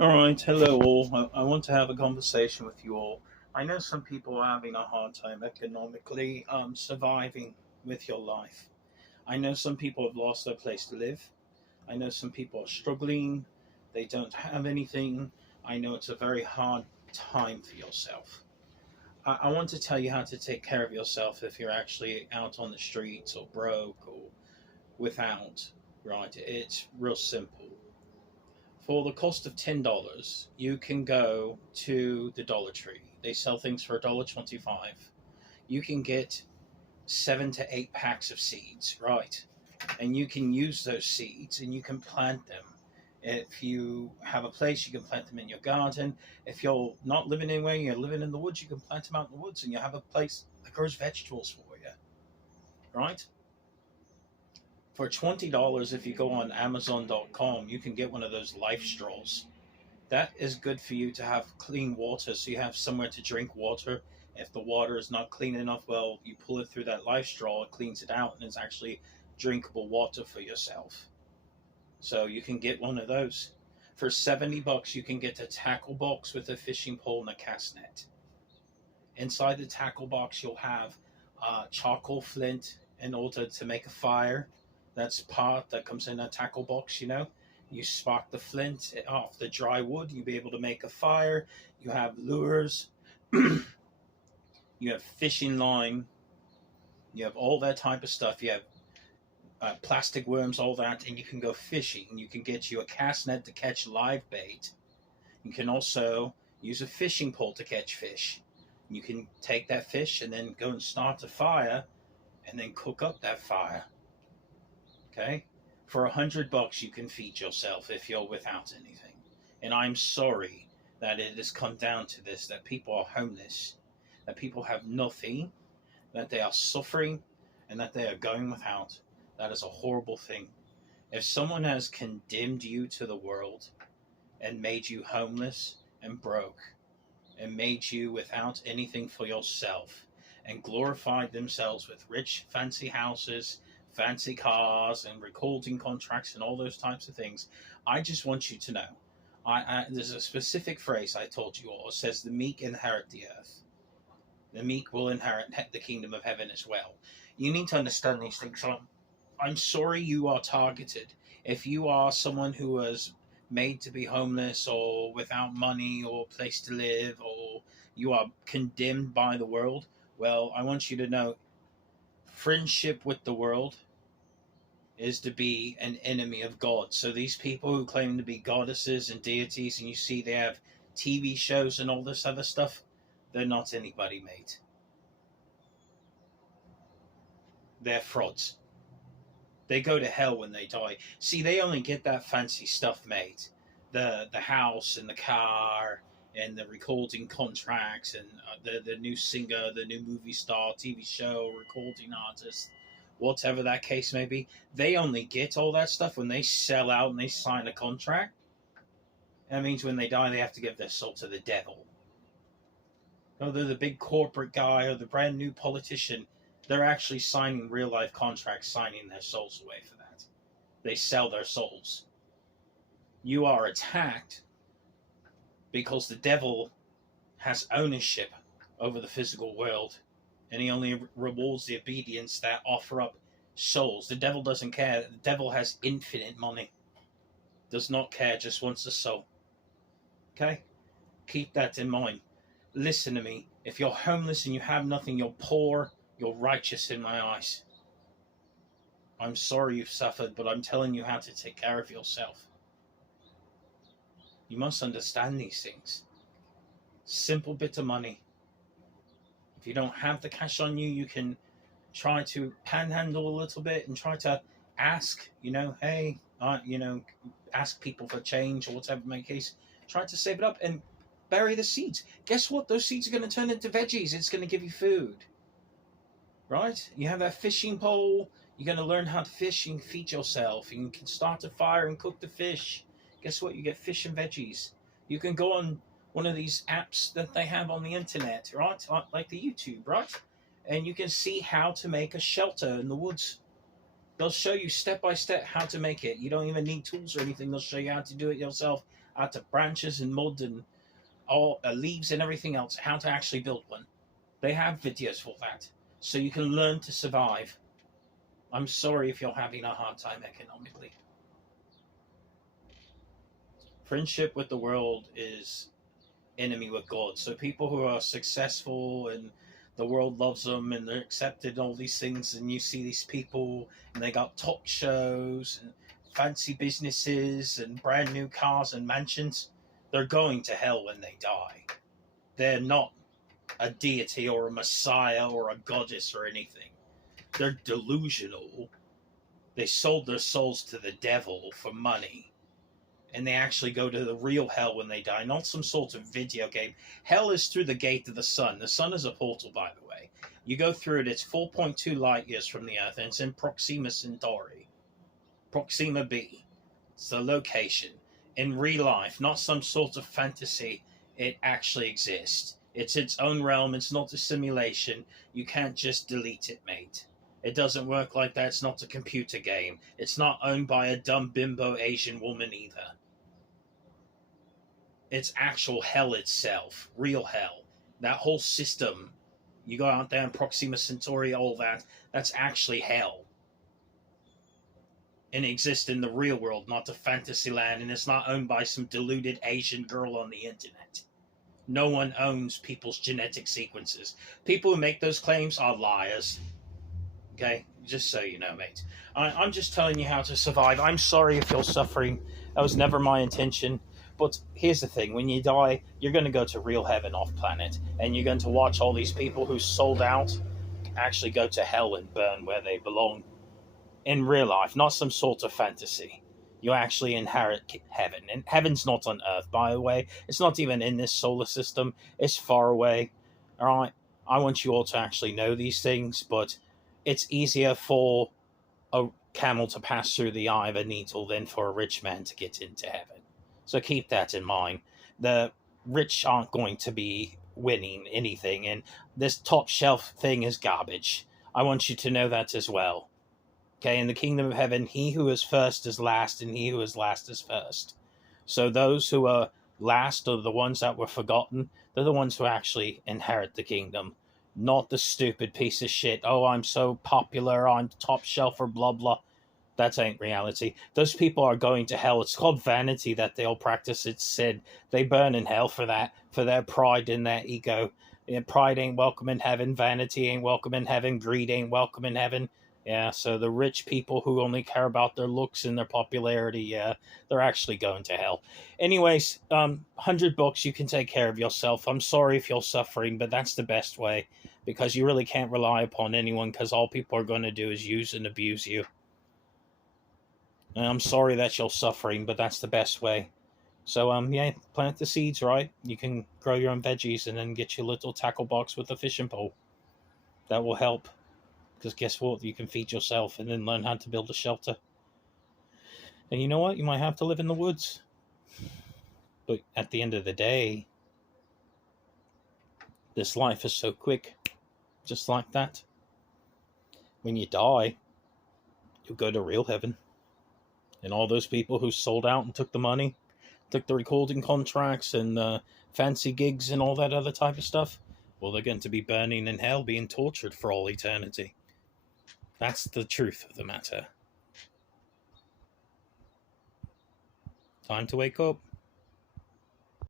All right, hello all. I want to have a conversation with you all. I know some people are having a hard time economically surviving with your life. I know some people have lost their place to live. I know some people are struggling. They don't have anything. I know it's a very hard time for yourself. I want to tell you how to take care of yourself if you're actually out on the streets or broke or without, right? It's real simple. For the cost of $10, you can go to the Dollar Tree. They sell things for $1.25. You can get 7 to 8 packs of seeds, right? And you can use those seeds and you can plant them. If you have a place, you can plant them in your garden. If you're not living anywhere, you're living in the woods, you can plant them out in the woods and you have a place that grows vegetables for you, right? For $20, if you go on Amazon.com, you can get one of those life straws. That is good for you to have clean water so you have somewhere to drink water. If the water is not clean enough, well, you pull it through that life straw, it cleans it out, and it's actually drinkable water for yourself. So you can get one of those. For $70, you can get a tackle box with a fishing pole and a cast net. Inside the tackle box, you'll have charcoal flint in order to make a fire. That's part that comes in a tackle box, you know. You spark the flint off the dry wood, you'll be able to make a fire. You have lures, you have fishing line, you have all that type of stuff. You have plastic worms, all that, and you can go fishing. You can get you a cast net to catch live bait. You can also use a fishing pole to catch fish. You can take that fish and then go and start a fire and then cook up that fire. Okay? For $100, you can feed yourself if you're without anything. And I'm sorry that it has come down to this, that people are homeless, that people have nothing, that they are suffering, and that they are going without. That is a horrible thing. If someone has condemned you to the world and made you homeless and broke and made you without anything for yourself and glorified themselves with rich, fancy houses, fancy cars, and recording contracts and all those types of things, I just want you to know. There's a specific phrase I told you all. It says, the meek inherit the earth. The meek will inherit the kingdom of heaven as well. You need to understand these things. I'm sorry you are targeted. If you are someone who was made to be homeless or without money or place to live, or you are condemned by the world, well, I want you to know friendship with the world is to be an enemy of God. So these people who claim to be goddesses and deities, and you see they have TV shows and all this other stuff, they're not anybody, mate. They're frauds. They go to hell when they die. See, they only get that fancy stuff made. The house and the car and the recording contracts and the new singer, the new movie star, TV show, recording artist, whatever that case may be. They only get all that stuff when they sell out and they sign a contract. That means when they die, they have to give their soul to the devil. Whether the big corporate guy or the brand new politician, they're actually signing real life contracts, signing their souls away for that. They sell their souls. You are attacked because the devil has ownership over the physical world, and he only rewards the obedience that offer up souls. The devil doesn't care. The devil has infinite money. Does not care, just wants a soul. Okay? Keep that in mind. Listen to me. If you're homeless and you have nothing, you're poor, you're righteous in my eyes. I'm sorry you've suffered, but I'm telling you how to take care of yourself. You must understand these things. Simple bit of money. If you don't have the cash on you, you can try to panhandle a little bit and try to ask, hey, ask people for change or whatever my case. Try to save it up and bury the seeds. Guess what? Those seeds are going to turn into veggies. It's going to give you food. Right? You have that fishing pole. You're going to learn how to fish and feed yourself. And you can start a fire and cook the fish. Guess what? You get fish and veggies. You can go on one of these apps that they have on the internet, right? Like the YouTube, right? And you can see how to make a shelter in the woods. They'll show you step by step how to make it. You don't even need tools or anything. They'll show you how to do it yourself out of branches and mud and all leaves and everything else, how to actually build one. They have videos for that, so you can learn to survive. I'm sorry if you're having a hard time economically. Friendship with the world is enemy with God. So people who are successful and the world loves them and they're accepted and all these things, and you see these people and they got talk shows and fancy businesses and brand new cars and mansions, they're going to hell when they die. They're not a deity or a messiah or a goddess or anything. They're delusional. They sold their souls to the devil for money. And they actually go to the real hell when they die, not some sort of video game. Hell is through the gate of the sun. The sun is a portal, by the way. You go through it, it's 4.2 light years from the Earth, and it's in Proxima Centauri. Proxima b. It's the location. In real life, not some sort of fantasy, it actually exists. It's its own realm, it's not a simulation. You can't just delete it, mate. It doesn't work like that. It's not a computer game. It's not owned by a dumb bimbo Asian woman either. It's actual hell itself. Real hell. That whole system, you go out there in Proxima Centauri, all that, that's actually hell. And it exists in the real world, not a fantasy land, and it's not owned by some deluded Asian girl on the internet. No one owns people's genetic sequences. People who make those claims are liars. Okay, just so you know, mate. I'm just telling you how to survive. I'm sorry if you're suffering. That was never my intention. But here's the thing. When you die, you're going to go to real heaven off planet. And you're going to watch all these people who sold out actually go to hell and burn where they belong. In real life, not some sort of fantasy. You actually inherit heaven. And heaven's not on Earth, by the way. It's not even in this solar system. It's far away. All right? I want you all to actually know these things, but it's easier for a camel to pass through the eye of a needle than for a rich man to get into heaven. So keep that in mind. The rich aren't going to be winning anything, and this top shelf thing is garbage. I want you to know that as well. Okay, in the kingdom of heaven, he who is first is last, and he who is last is first. So those who are last are the ones that were forgotten. They're the ones who actually inherit the kingdom. Not the stupid piece of shit. Oh, I'm so popular, I'm top shelf or blah blah. That ain't reality. Those people are going to hell. It's called vanity that they all practice. It's sin. They burn in hell for that, for their pride and their ego. And pride ain't welcome in heaven. Vanity ain't welcome in heaven. Greed ain't welcome in heaven. Yeah, so the rich people who only care about their looks and their popularity, yeah, they're actually going to hell. Anyways, $100, you can take care of yourself. I'm sorry if you're suffering, but that's the best way, because you really can't rely upon anyone, because all people are going to do is use and abuse you. And I'm sorry that you're suffering, but that's the best way. So, yeah, plant the seeds, right? You can grow your own veggies and then get your little tackle box with a fishing pole. That will help. Because guess what? You can feed yourself and then learn how to build a shelter. And you know what? You might have to live in the woods. But at the end of the day, this life is so quick. Just like that. When you die, you'll go to real heaven. And all those people who sold out and took the money, took the recording contracts and fancy gigs and all that other type of stuff, well, they're going to be burning in hell, being tortured for all eternity. That's the truth of the matter. Time to wake up.